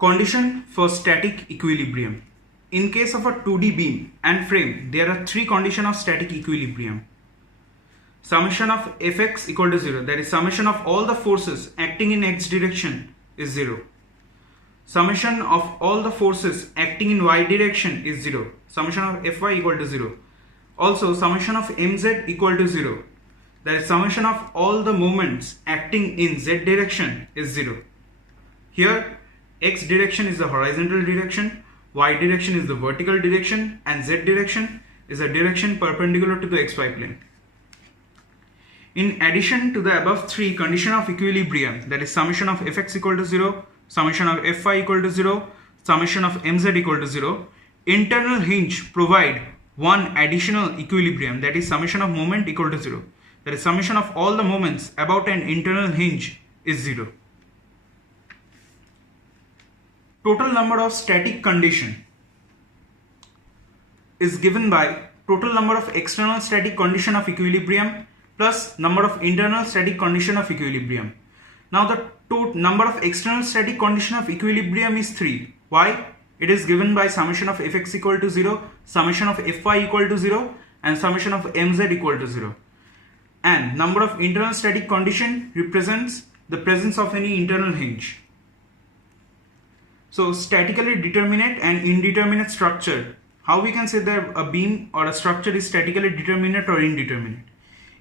Condition for static equilibrium. In case of a 2D beam and frame, there are three conditions of static equilibrium. Summation of Fx equal to 0, that is summation of all the forces acting in x direction is 0. Summation of all the forces acting in y direction is 0. Summation of Fy equal to 0. Also summation of Mz equal to 0, that is summation of all the moments acting in z direction is 0. Here x direction is the horizontal direction, y direction is the vertical direction, and z direction is the direction perpendicular to the xy plane. In addition to the above three condition of equilibrium, that is summation of Fx equal to 0, summation of Fy equal to 0, summation of Mz equal to 0, internal hinge provide one additional equilibrium, that is summation of moment equal to 0. That is summation of all the moments about an internal hinge is 0. Total number of static condition is given by total number of external static condition of equilibrium plus number of internal static condition of equilibrium. Now the total number of external static condition of equilibrium is 3. Why? It is given by summation of Fx equal to 0, summation of Fy equal to 0, and summation of Mz equal to 0. And number of internal static condition represents the presence of any internal hinge. So statically determinate and indeterminate structure. How we can say that a beam or a structure is statically determinate or indeterminate?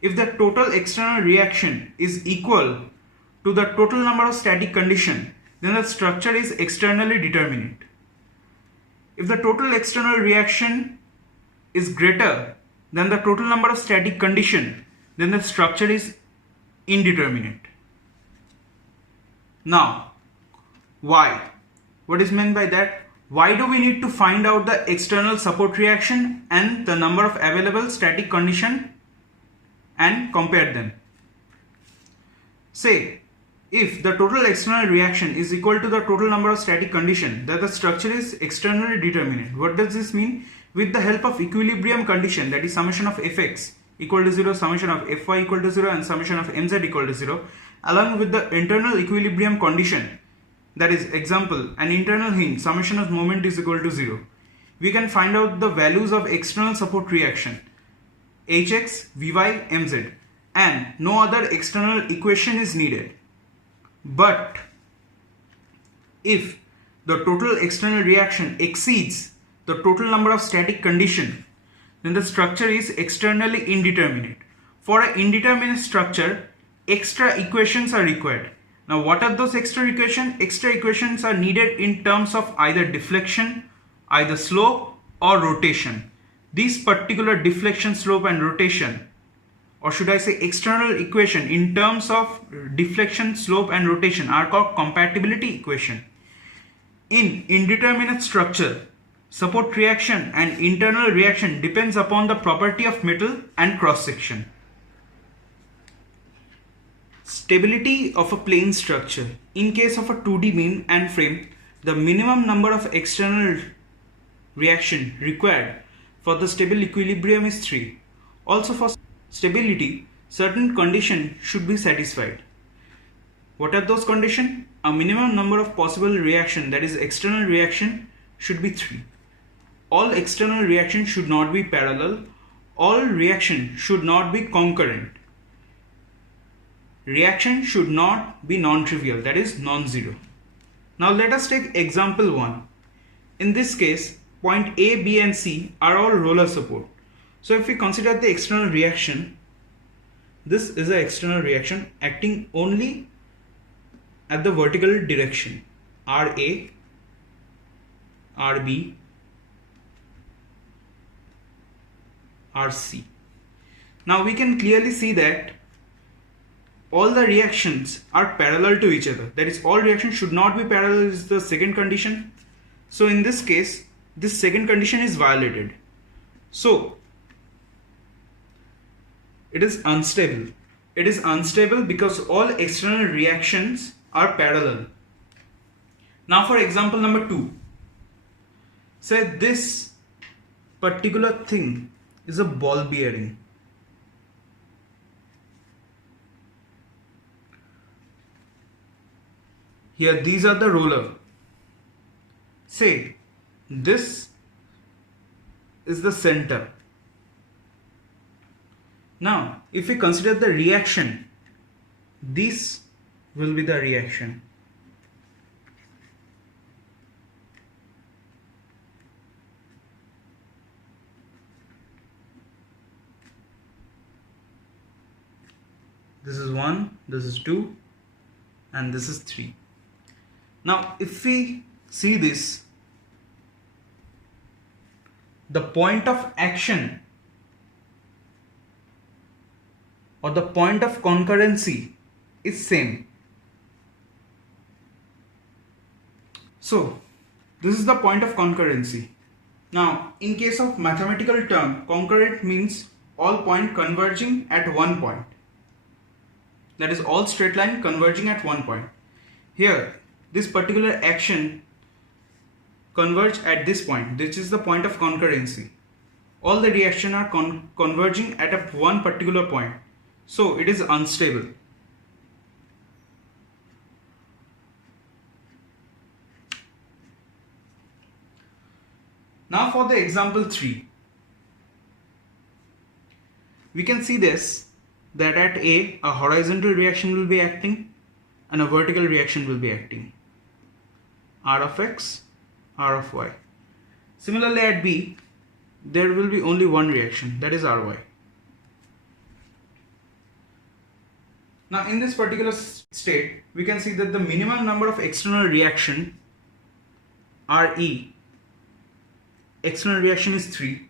If the total external reaction is equal to the total number of static condition, then the structure is externally determinate. If the total external reaction is greater than the total number of static condition, then the structure is indeterminate. Now, why? What is meant by that? Why do we need to find out the external support reaction and the number of available static condition and compare them? Say, if the total external reaction is equal to the total number of static condition, then the structure is externally determinate. What does this mean? With the help of equilibrium condition, that is summation of Fx equal to 0, summation of Fy equal to 0, and summation of Mz equal to 0, along with the internal equilibrium condition, that is example, an internal hinge, summation of moment is equal to 0. We can find out the values of external support reaction, Hx, Vy, Mz, and no other external equation is needed. But if the total external reaction exceeds the total number of static condition, then the structure is externally indeterminate. For an indeterminate structure, extra equations are required. Now what are those extra equations? Extra equations are needed in terms of either deflection, either slope or rotation. These particular deflection, slope and rotation, or should I say external equation in terms of deflection, slope and rotation, are called compatibility equation. In indeterminate structure, support reaction and internal reaction depends upon the property of metal and cross section. Stability of a plane structure. In case of a 2D beam and frame, the minimum number of external reaction required for the stable equilibrium is 3. Also for stability, certain conditions should be satisfied. What are those conditions? A minimum number of possible reaction, that is external reaction, should be 3. All external reaction should not be parallel. All reaction should not be concurrent. Reaction should not be non-trivial, that is non-zero. Now let us take example 1. In this case, point A, B and C are all roller support. So if we consider the external reaction, this is the external reaction acting only at the vertical direction, RA, RB, RC. Now we can clearly see that all the reactions are parallel to each other. That is, all reactions should not be parallel is the second condition. So in this case, this second condition is violated. So it is unstable. It is unstable because all external reactions are parallel. Now for example number 2. Say this particular thing is a ball bearing. Here these are the roller. say this is the center. Now if we consider the reaction, this will be the reaction. This is 1, this is 2, and this is 3. Now if we see this, the point of action or the point of concurrency is same. So this is the point of concurrency. Now in case of mathematical term, concurrent means all point converging at one point. That is, all straight line converging at one point. Here this particular action converge at this point. This is the point of concurrency. All the reaction are converging at one particular point. So it is unstable. Now for the example 3. We can see this, that at A horizontal reaction will be acting and a vertical reaction will be acting. R of X, R of Y. Similarly at B, there will be only one reaction, that is Ry. Now in this particular state, we can see that the minimum number of external reaction, Re, external reaction is 3.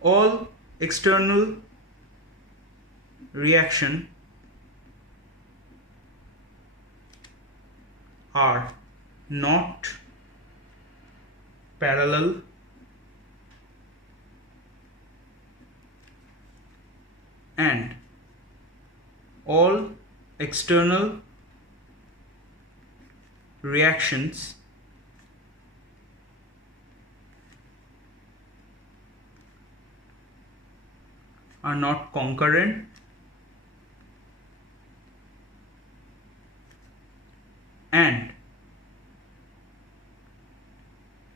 All external reaction are not parallel and all external reactions are not concurrent and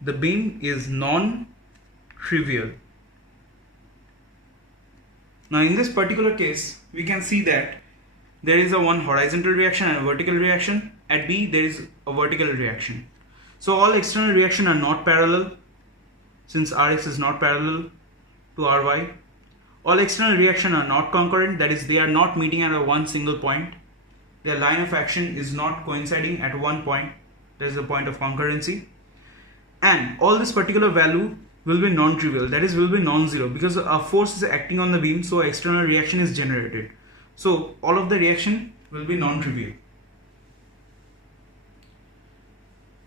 the beam is non-trivial. Now in this particular case, we can see that there is a one horizontal reaction and a vertical reaction. At B there is a vertical reaction. So all external reaction are not parallel, since Rx is not parallel to Ry. All external reaction are not concurrent, that is, they are not meeting at a one single point. Their line of action is not coinciding at one point, that is the point of concurrency. And all this particular value will be non-trivial, that is, will be non-zero, because a force is acting on the beam, so external reaction is generated. So all of the reaction will be non-trivial.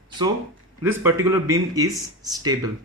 So this particular beam is stable.